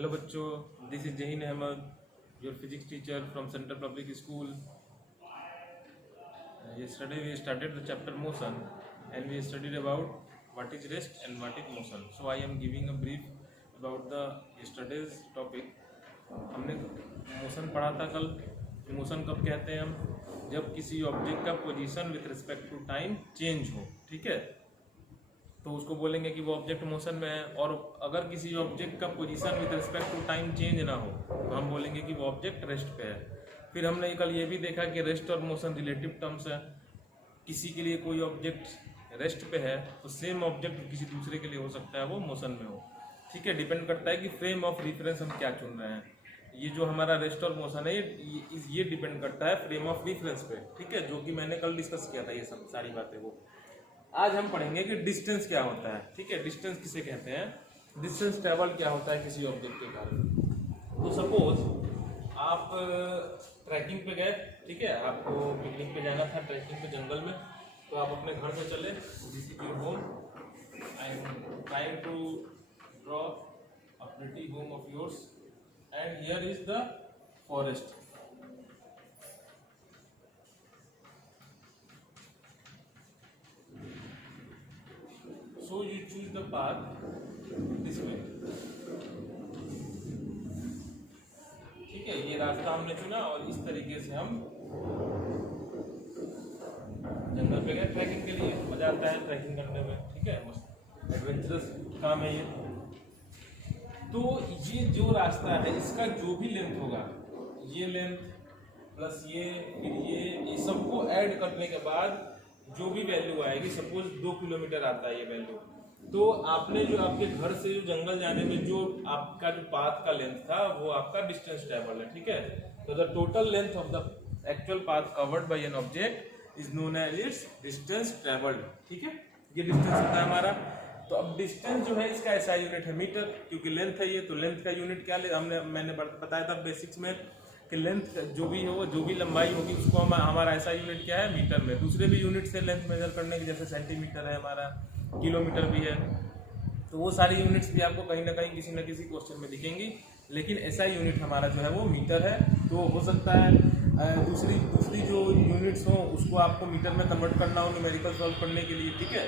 Hello बच्चों, this is Jahin Ahmed, your physics teacher from Central Public School. Yesterday we started the chapter motion and we studied about what is rest and what is motion. So I am giving a brief about the yesterday's topic. हमने motion पढ़ा था कल. Motion कब कहते हैं हम? जब किसी ऑब्जेक्ट का position with respect to time change हो. ठीक है, तो उसको बोलेंगे कि वो ऑब्जेक्ट मोशन में है. और अगर किसी ऑब्जेक्ट का position with respect to time change ना हो तो हम बोलेंगे कि वो ऑब्जेक्ट रेस्ट पे है. फिर हमने कल ये भी देखा कि रेस्ट और मोशन रिलेटिव टर्म्स है. किसी के लिए कोई ऑब्जेक्ट रेस्ट पे है तो सेम ऑब्जेक्ट किसी दूसरे के लिए हो सकता है वो मोशन में हो. ठीक है, डिपेंड करता है कि फ्रेम ऑफ रेफरेंस हम क्या चुन रहे हैं. ये जो हमारा रेस्ट और मोशन है ये डिपेंड करता है फ्रेम ऑफ रेफरेंस पे. ठीक है, जो कि मैंने कल डिस्कस किया था ये सब सारी बातें. वो आज हम पढ़ेंगे कि डिस्टेंस क्या होता है. ठीक है, डिस्टेंस किसे कहते हैं, डिस्टेंस ट्रेवल क्या होता है किसी ऑब्जेक्ट के कारण. तो सपोज आप ट्रैकिंग पे गए. ठीक है, आपको पिकनिक पे जाना था ट्रैकिंग पे जंगल में. तो आप अपने घर से चले, this is your home. I am trying to draw a pretty home of yours and here is the forest. So you choose the path this way. ठीक है, ये रास्ता हमने चुना और इस तरीके से हम जंगल पे गए ट्रैकिंग के लिए. मजा आता है ट्रैकिंग करने में. ठीक है, एडवेंचरस काम है ये. तो ये जो रास्ता है इसका जो भी लेंथ होगा, ये लेंथ प्लस ये फिर ये सबको ऐड करने के बाद जो भी वैल्यू आएगी, सपोज 2 किलोमीटर आता है ये वैल्यू, तो आपने जो आपके घर से जो जंगल जाने में जो आपका जो पाथ का लेंथ था वो आपका डिस्टेंस ट्रेवल है. ठीक है, तो the total length of the actual path covered by an object is known as its distance travelled. ठीक है, ये डिस्टेंस होता है हमारा. तो अब डिस्टेंस जो है इसका ऐसा यूनिट है मीटर, क्योंकि लेंथ है ये. तो लेंथ का यूनिट क्या मैंने बताया था बेसिक्स में कि लेंथ जो भी हो, जो भी लंबाई होगी उसको हमारा ऐसा यूनिट क्या है, मीटर में. दूसरे भी यूनिट से लेंथ मेजर करने की, जैसे सेंटीमीटर है हमारा, किलोमीटर भी है. तो वो सारी यूनिट्स भी आपको कहीं ना कहीं किसी न किसी क्वेश्चन में दिखेंगी. लेकिन ऐसा यूनिट हमारा जो है वो मीटर है. तो हो सकता है दूसरी जो यूनिट्स हो उसको आपको मीटर में कन्वर्ट करना हो न्यूमेरिकल सॉल्व करने के लिए. ठीक है,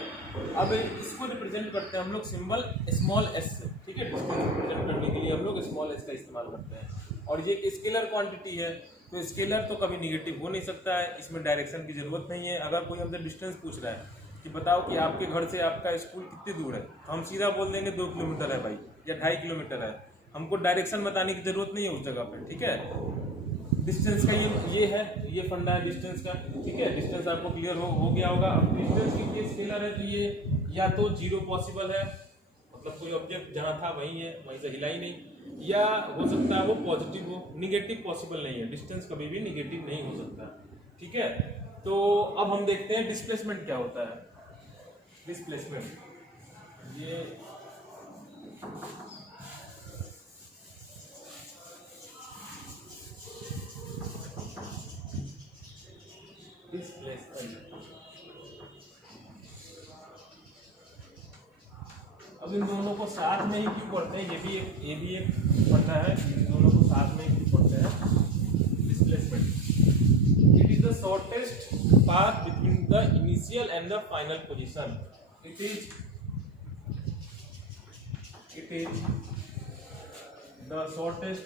अब इसको रिप्रेजेंट करते हैं हम लोग सिंबल स्मॉल एस से. ठीक है, डिस्टेंस रिप्रेजेंट करने के लिए हम लोग स्मॉल एस का इस्तेमाल करते हैं. और ये एक स्केलर क्वांटिटी है, तो स्केलर तो कभी निगेटिव हो नहीं सकता है. इसमें डायरेक्शन की जरूरत नहीं है. अगर कोई हमसे डिस्टेंस पूछ रहा है कि बताओ कि आपके घर से आपका स्कूल कितनी दूर है, तो हम सीधा बोल देंगे 2 किलोमीटर है भाई, या 2.5 किलोमीटर है. हमको डायरेक्शन बताने की जरूरत नहीं है उस जगह पे. ठीक है, डिस्टेंस का ये है, ये फंडा है डिस्टेंस का. ठीक है, डिस्टेंस आपको क्लियर हो गया होगा. अब डिस्टेंस की स्केलर है तो ये या तो 0 पॉसिबल है, मतलब कोई ऑब्जेक्ट जहाँ था वहीं है, वहीं से हिला ही नहीं, या हो सकता है वो पॉजिटिव हो. निगेटिव पॉसिबल नहीं है, डिस्टेंस कभी भी निगेटिव नहीं हो सकता. ठीक है, तो अब हम देखते हैं डिस्प्लेसमेंट क्या होता है. डिस्प्लेसमेंट ये डिस्प्लेसमेंट. अब इन दोनों को साथ में ही क्यों पढ़ते हैं, ये भी एक पढ़ना है. इन दोनों को साथ में ही क्यों पढ़ते हैं. Displacement it is the shortest path between the initial and the final position. It is the shortest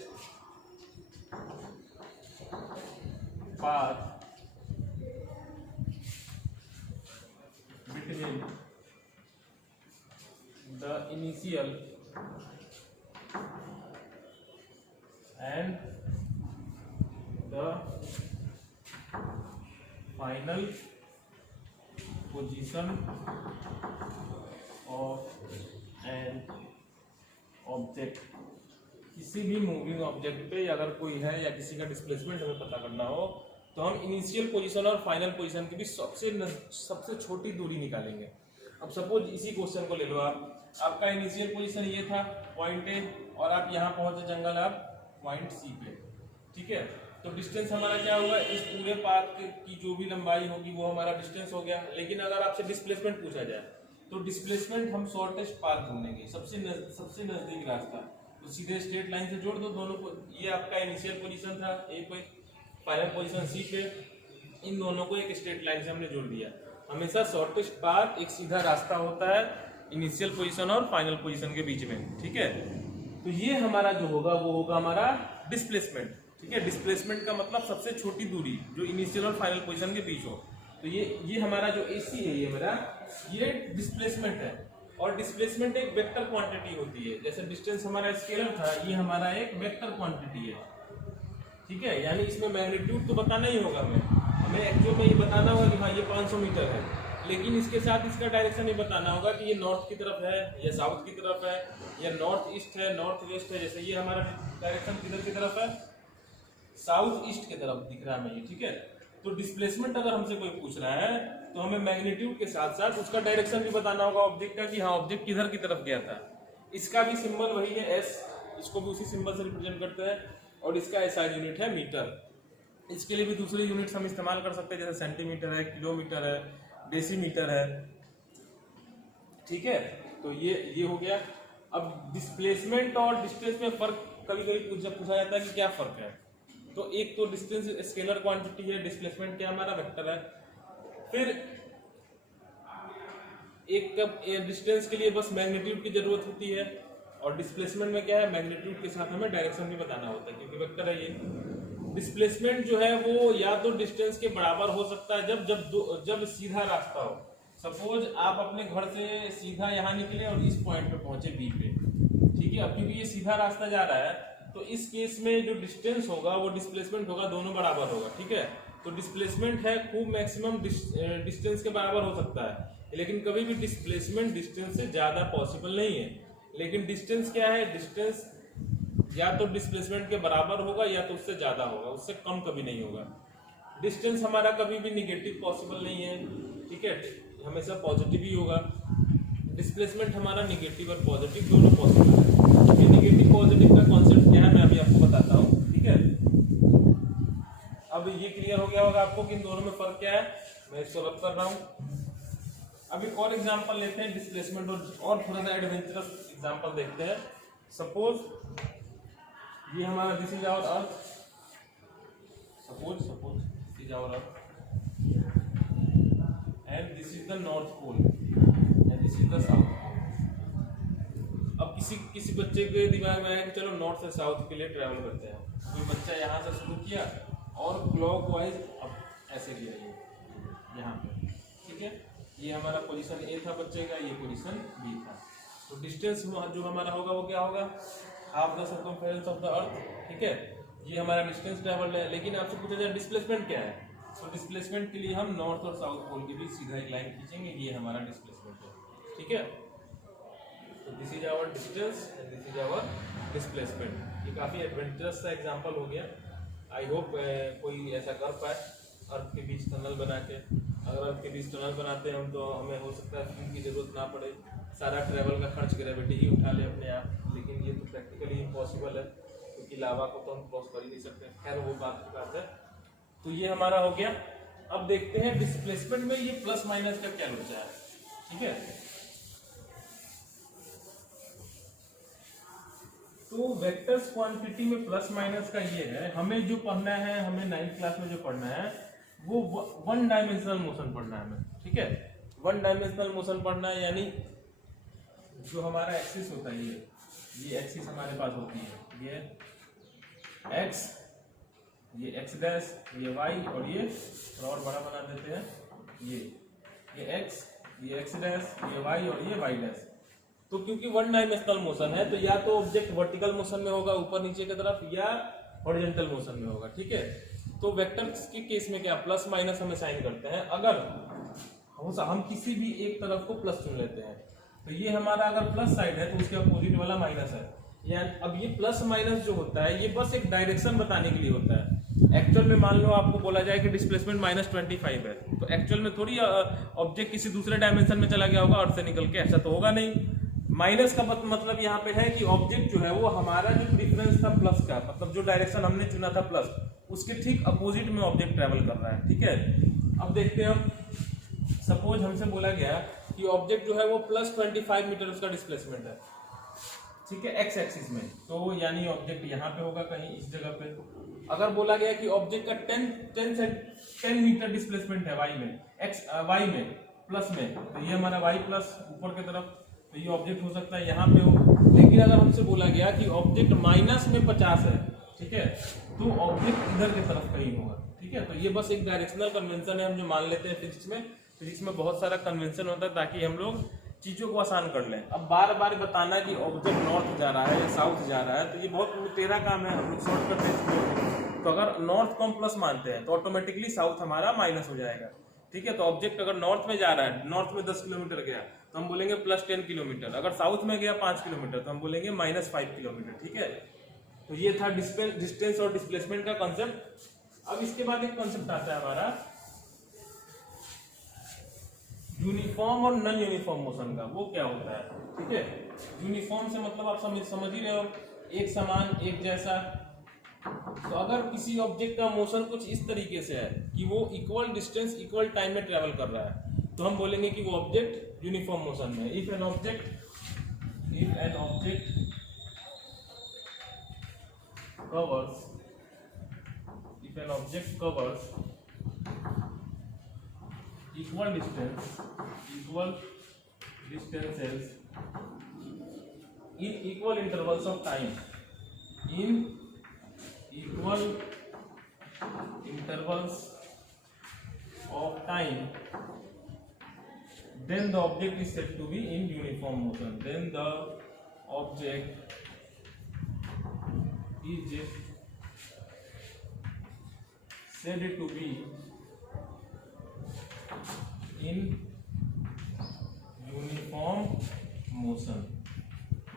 path between the initial and the final position of an object. किसी भी मूविंग ऑब्जेक्ट पे अगर कोई है या किसी का डिस्प्लेसमेंट हमें पता करना हो तो हम इनिशियल पोजीशन और फाइनल पोजीशन की भी सबसे छोटी दूरी निकालेंगे. अब सपोज इसी क्वेश्चन को ले लो आप. आपका इनिशियल पोजीशन ये था पॉइंट ए और आप यहाँ पहुंचे जंगल आप पॉइंट सी पे. ठीक है, तो डिस्टेंस हमारा क्या होगा, इस पूरे पाथ की जो भी लंबाई होगी वो हमारा डिस्टेंस हो गया. लेकिन अगर आपसे डिस्प्लेसमेंट पूछा जाए तो डिस्प्लेसमेंट हम शॉर्टेस्ट पाथ ढूंढेंगे, सबसे नजदीक रास्ता. तो सीधे स्ट्रेट लाइन से जोड़ दो दोनों को। ये आपका इनिशियल पोजीशन था ए पे, फाइनल पोजीशन सी पे, इन दोनों को एक स्ट्रेट लाइन से हमने जोड़ दिया। हमेशा शॉर्टेस्ट पाथ एक सीधा रास्ता होता है इनिशियल पोजीशन और फाइनल पोजीशन के बीच में, ठीक है। तो ये हमारा जो होगा वो होगा हमारा डिस्प्लेसमेंट, ठीक है। डिस्प्लेसमेंट का मतलब सबसे छोटी दूरी जो इनिशियल और फाइनल पोजीशन के बीच हो। तो ये हमारा जो AC है ये मेरा, ये डिस्प्लेसमेंट है। और डिस्प्लेसमेंट एक वेक्टर क्वांटिटी होती है। जैसे डिस्टेंस हमारा स्केलर था, ये हमारा एक वेक्टर क्वांटिटी है, ठीक है। यानी इसमें मैग्नीट्यूड तो बताना ही होगा हमें एक्चुअल में ये बताना होगा कि हाँ ये 500 मीटर है, लेकिन इसके साथ इसका डायरेक्शन ये बताना होगा कि ये नॉर्थ की तरफ है या साउथ की तरफ है या नॉर्थ ईस्ट है नॉर्थ वेस्ट है। जैसे ये हमारा डायरेक्शन किधर की तरफ है, साउथ ईस्ट की तरफ दिख रहा है हमें, ठीक है। तो डिस्प्लेसमेंट अगर हमसे कोई पूछ रहा है तो हमें मैग्नीट्यूड के साथ साथ उसका डायरेक्शन भी बताना होगा ऑब्जेक्ट का कि हाँ ऑब्जेक्ट किधर की तरफ गया था। इसका भी सिंबल वही है S, इसको भी उसी सिंबल से रिप्रेजेंट करते हैं। और इसका SI यूनिट है मीटर। इसके लिए भी दूसरे यूनिट्स हम इस्तेमाल कर सकते हैं, जैसे सेंटीमीटर है, किलोमीटर है, डेसीमीटर है, ठीक है। तो ये हो गया। अब डिस्प्लेसमेंट और डिस्टेंस में फर्क कभी कभी पूछा जाता है कि क्या फर्क है। तो एक तो डिस्टेंस स्केलर क्वांटिटी है, डिस्प्लेसमेंट क्या हमारा वेक्टर है। फिर एक डिस्टेंस के लिए बस मैग्नीट्यूड की जरूरत होती है, और डिस्प्लेसमेंट में क्या है, मैग्नीट्यूड के साथ हमें डायरेक्शन भी बताना होता है क्योंकि वेक्टर है ये। डिस्प्लेसमेंट जो है वो या तो डिस्टेंस के बराबर हो सकता है जब सीधा रास्ता हो। सपोज आप अपने घर से सीधा यहाँ निकले और इस पॉइंट पे पहुंचे B पे, ठीक है। अब क्योंकि ये सीधा रास्ता जा रहा है तो इस केस में जो डिस्टेंस होगा वो डिस्प्लेसमेंट होगा, दोनों बराबर होगा, ठीक है। तो डिस्प्लेसमेंट है खूब मैक्सिमम डिस्टेंस के बराबर हो सकता है, लेकिन कभी भी डिस्प्लेसमेंट डिस्टेंस से ज्यादा पॉसिबल नहीं है। लेकिन डिस्टेंस क्या है, डिस्टेंस या तो डिस्प्लेसमेंट के बराबर होगा या तो उससे ज्यादा होगा, उससे कम कभी नहीं होगा। डिस्टेंस हमारा कभी भी निगेटिव पॉसिबल नहीं है, ठीक है, हमेशा पॉजिटिव ही होगा। डिस्प्लेसमेंट हमारा निगेटिव और पॉजिटिव दोनों पॉसिबल है। ये निगेटिव पॉजिटिव का कॉन्सेप्ट क्या है मैं अभी आपको बताता हूँ, ठीक है। अब ये क्लियर हो गया होगा आपको कि इन दोनों में फर्क क्या है। मैं इसको रब कर रहा हूँ। अब एक और एग्जांपल लेते हैं डिस्प्लेसमेंट और थोड़ा सा एडवेंचरस एग्जांपल देखते हैं। सपोज ये हमारा this is our earth, suppose this is our earth and this is the North Pole and this is the South Pole. अब किसी बच्चे के दिमाग में आया कि चलो नॉर्थ से साउथ के लिए ट्रैवल करते हैं। कोई बच्चा यहाँ से शुरू किया और क्लॉकवाइज अब ऐसे लिया ये यहाँ पे, ठीक है। ये हमारा पोजीशन A था बच्चे का, ये पोजीशन B था। तो डिस्टेंस जो हमारा होगा वो क्या होगा, half the circumference of the earth, ठीक है। ये हमारा डिस्टेंस ट्रैवल्ड है। लेकिन आपसे पूछा जाए डिस्प्लेसमेंट क्या है, तो डिस्प्लेसमेंट के लिए हम नॉर्थ और साउथ पोल के बीच सीधा एक लाइन खींचेंगे, ये हमारा डिस्प्लेसमेंट है, ठीक है। तो this is our distance and this is our displacement. ये काफी एडवेंचरस सा एग्जांपल हो गया। आई होप कोई ऐसा कर पाए अर्थ के बीच टनल बना के। अगर अर्थ के बीच टनल बनाते हैं हम तो हमें हो सकता है फ्यूल की जरूरत ना पड़े, सारा ट्रैवल का खर्च ग्रेविटी ही उठा ले अपने आप। लेकिन ये तो प्रैक्टिकली इम्पॉसिबल है क्योंकि लावा को तो हम क्रॉस कर ही नहीं सकते। खैर वो बात की बात है। तो ये हमारा हो गया। अब देखते हैं डिस्प्लेसमेंट में ये प्लस माइनस का क्या लोचा है, ठीक है। तो वेक्टर्स क्वांटिटी में प्लस माइनस का ये है, हमें जो पढ़ना है, हमें 9th क्लास में जो पढ़ना है वो वन डायमेंशनल मोशन पढ़ना है हमें, ठीक है। वन डायमेंशनल मोशन पढ़ना है, यानी जो हमारा एक्सिस होता है ये एक्सिस हमारे पास होती है, ये एक्स, ये एक्स डैश, ये वाई, और ये और बड़ा बना देते हैं, ये एक्स, ये एक्स डैश, ये वाई और ये वाई डैश। तो क्योंकि वन डायमेंशनल मोशन है तो या तो ऑब्जेक्ट वर्टिकल मोशन में होगा ऊपर नीचे की तरफ, या हॉरिजॉन्टल मोशन में होगा, ठीक है। तो वेक्टर्स के केस में क्या प्लस माइनस हमें साइन करते हैं। अगर हम किसी भी एक तरफ को प्लस चुन लेते हैं तो ये हमारा अगर प्लस साइड है तो उसके अपोजिट वाला माइनस है। यानी अब ये प्लस माइनस जो होता है ये बस एक डायरेक्शन बताने के लिए होता है। एक्चुअल में मान लो आपको बोला जाए कि डिस्प्लेसमेंट -25 है, तो एक्चुअल में थोड़ी ऑब्जेक्ट किसी दूसरे डायमेंशन में चला गया होगा अर्थ से निकल के, ऐसा तो होगा नहीं। माइनस का मतलब यहाँ पे है कि ऑब्जेक्ट जो है वो हमारा जो प्रेफरेंस था प्लस का, मतलब जो डायरेक्शन हमने चुना था प्लस, उसके ठीक अपोजिट में ऑब्जेक्ट ट्रेवल कर रहा है, ठीक है। अब देखते हैं हम, सपोज हमसे बोला गया कि ऑब्जेक्ट जो है वो +25 मीटर उसका डिस्प्लेसमेंट है, ठीक है, एक्स एक्सिस में, तो यानी ऑब्जेक्ट यहाँ पे होगा कहीं इस जगह पे। अगर बोला गया कि ऑब्जेक्ट का 10 मीटर डिस्प्लेसमेंट है वाई में, एक्स वाई में प्लस में, तो ये हमारा वाई प्लस ऊपर की तरफ, तो ये ऑब्जेक्ट हो सकता है यहाँ पे हो। लेकिन अगर हमसे बोला गया कि ऑब्जेक्ट माइनस में 50 है, ठीक है, तो ऑब्जेक्ट इधर की तरफ कहीं होगा। ठीक है, तो ये बस एक डायरेक्शनल कन्वेंशन है हम जो मान लेते हैं फिजिक्स में। फिजिक्स में बहुत सारा कन्वेंशन होता है ताकि हम लोग चीजों को आसान कर लें। अब बार बार बताना कि ऑब्जेक्ट नॉर्थ जा रहा है या साउथ जा रहा है, तो ये बहुत तेरा काम है, हम लोग शॉर्ट करते हैं। तो अगर नॉर्थ को हम प्लस मानते हैं तो ऑटोमेटिकली साउथ हमारा माइनस हो जाएगा। ठीक है, तो ऑब्जेक्ट अगर नॉर्थ में जा रहा है, नॉर्थ में 10 किलोमीटर गया तो हम बोलेंगे +10 किलोमीटर, अगर साउथ में गया 5 किलोमीटर तो हम बोलेंगे -5 किलोमीटर। ठीक है, तो ये था डिस्टेंस और डिस्प्लेसमेंट का कॉन्सेप्ट। अब इसके बाद एक कॉन्सेप्ट आता है हमारा यूनिफॉर्म और नॉन यूनिफॉर्म मोशन का। वो क्या होता है? ठीक है, यूनिफॉर्म से मतलब आप समझ ही रहे हो, एक समान, एक जैसा। तो अगर किसी ऑब्जेक्ट का मोशन कुछ इस तरीके से है कि वो इक्वल डिस्टेंस इक्वल टाइम में ट्रेवल कर रहा है, तो हम बोलेंगे कि वो ऑब्जेक्ट यूनिफॉर्म मोशन में। If an object covers equal distances in equal intervals of time, then the object is said to be in uniform motion. Then the object is said to be in uniform motion,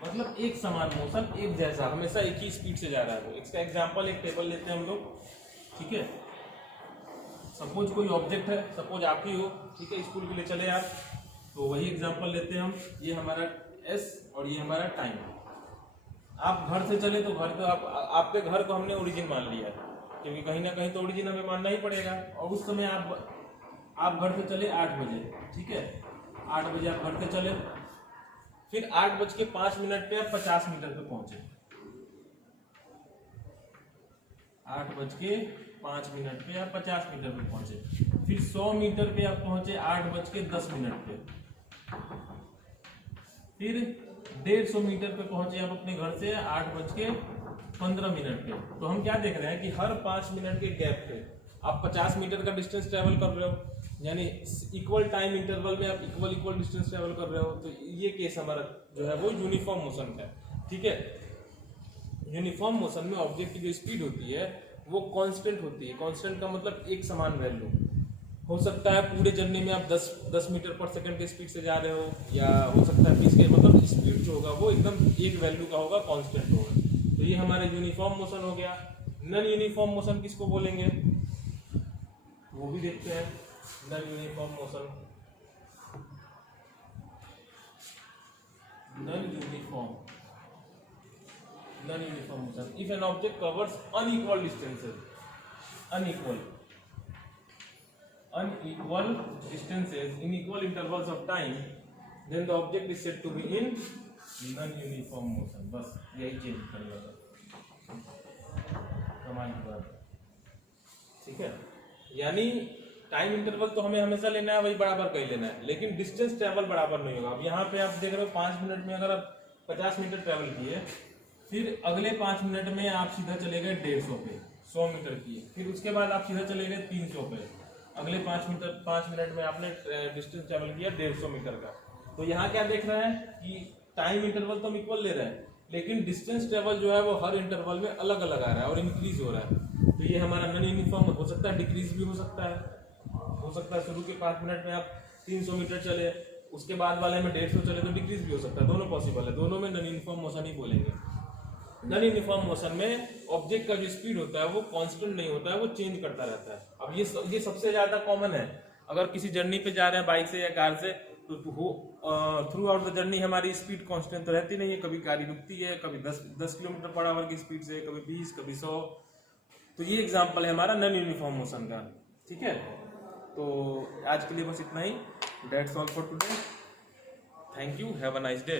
मतलब एक समान motion, एक जैसा, हमेशा एक ही speed से जा रहा है। तो इसका एग्जांपल एक टेबल लेते हैं हम लोग। ठीक है, सपोज कोई ऑब्जेक्ट है, सपोज आप ही हो, ठीक है, स्कूल के लिए चले आप, तो वही एग्जांपल लेते हैं हम। ये हमारा एस और ये हमारा टाइम। आप घर से चले तो घर को आपके घर को हमने ओरिजिन मान लिया, क्योंकि कहीं ना कहीं तो ओरिजिन हमें मानना ही पड़ेगा। और उस समय आप घर से चले 8 बजे, ठीक है, 8 बजे आप घर से चले, फिर 8:05 पे आप 50 मीटर पे पहुंचे। 8:05 पे आप 50 मीटर पे पहुंचे, फिर 100 मीटर पे आप पहुंचे 8:10 पे, फिर 150 मीटर पे पहुंचे आप अपने घर से 8:15 पे। तो हम क्या देख रहे हैं कि हर 5 मिनट के गैप पे आप 50 मीटर का डिस्टेंस ट्रेवल कर रहे हो, यानी इक्वल टाइम इंटरवल में आप इक्वल डिस्टेंस ट्रेवल कर रहे हो। तो ये केस हमारा जो है वो यूनिफॉर्म मोशन का है। ठीक है, यूनिफॉर्म मोशन में ऑब्जेक्ट की जो स्पीड होती है वो कांस्टेंट होती है। कांस्टेंट का मतलब एक समान वैल्यू हो सकता है। पूरे जर्नी में आप 10 मीटर पर सेकंड की स्पीड से जा रहे हो, या हो सकता है 20 के, मतलब स्पीड जो होगा वो एकदम एक वैल्यू का होगा, कांस्टेंट होगा। तो ये हमारा यूनिफॉर्म मोशन हो गया। नॉन यूनिफॉर्म मोशन किसको बोलेंगे वो भी देखते हैं। Non uniform motion, non uniform motion, if an object covers unequal distances, unequal distances in equal intervals of time, then the object is said to be in non-uniform motion. बस यही change करना था कमांड पर। ठीक है, यानी time interval तो हमें हमेशा लेना है, वही बराबर कर लेना है, लेकिन डिस्टेंस ट्रेवल बराबर नहीं होगा। अब यहाँ पे आप देख रहे हो 5 मिनट में अगर आप 50 मीटर ट्रेवल किए, फिर अगले 5 मिनट में आप सीधा चले गए 150 पे, 100 मीटर किए, फिर उसके बाद आप सीधा चले गए 300 पे, अगले 5 मिनट में आपने डिस्टेंस ट्रेवल किया 150 मीटर का। तो यहाँ क्या देख रहे हैं कि टाइम इंटरवल तो हम इक्वल ले रहे हैं, लेकिन डिस्टेंस ट्रेवल जो है वो हर इंटरवल में अलग अलग आ रहा है और इंक्रीज हो रहा है। तो ये हमारा नॉन यूनिफॉर्म हो सकता है, डिक्रीज भी हो सकता है। शुरू के 5 मिनट में आप 300 मीटर चले, उसके बाद वाले में 150 चले, तो डिक्रीज भी हो सकता है। दोनों पॉसिबल है, दोनों में नॉन यूनिफॉर्म मोशन ही बोलेंगे। नॉन यूनिफॉर्म मोशन में ऑब्जेक्ट का जो स्पीड होता है वो कांस्टेंट नहीं होता है, वो चेंज करता रहता है। अब ये सबसे ज्यादा कॉमन है। अगर किसी जर्नी पे जा रहे हैं बाइक से या कार से, तो थ्रू आउट द जर्नी हमारी स्पीड कांस्टेंट तो रहती नहीं है। कभी गाड़ी रुकती है, कभी 10 किलोमीटर पर आवर की स्पीड से, कभी 20, कभी 100। तो ये एग्जाम्पल है हमारा नॉन यूनिफॉर्म मोशन का। ठीक है, तो आज के लिए बस इतना ही। That's all for today. Thank you, have a nice day.